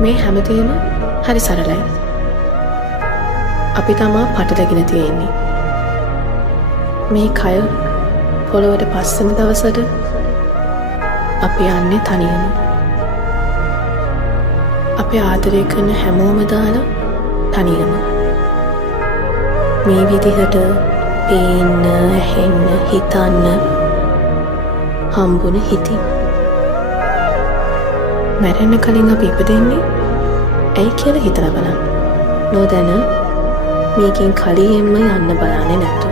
මේ හැමදේම හරි සරලයි. අපි තමා පටලගෙන තියෙන්නේ. මේ කය පොළොවට පස්සෙන දවසට අපි යන්නේ තනියම. අපි ආදරය කරන හැමෝම දාලා තනියම. මේ විදිහට පේන්න, ඇහෙන්න, හිතන්න හම්බුන හිතින්. මැරෙන්න කලින් අපි ඉපදෙන්නේ ඇයි කියලා හිතලා බලන්න. නොදැන මේකෙන් කලියෙන්ම යන්න බලන්නේ නැත.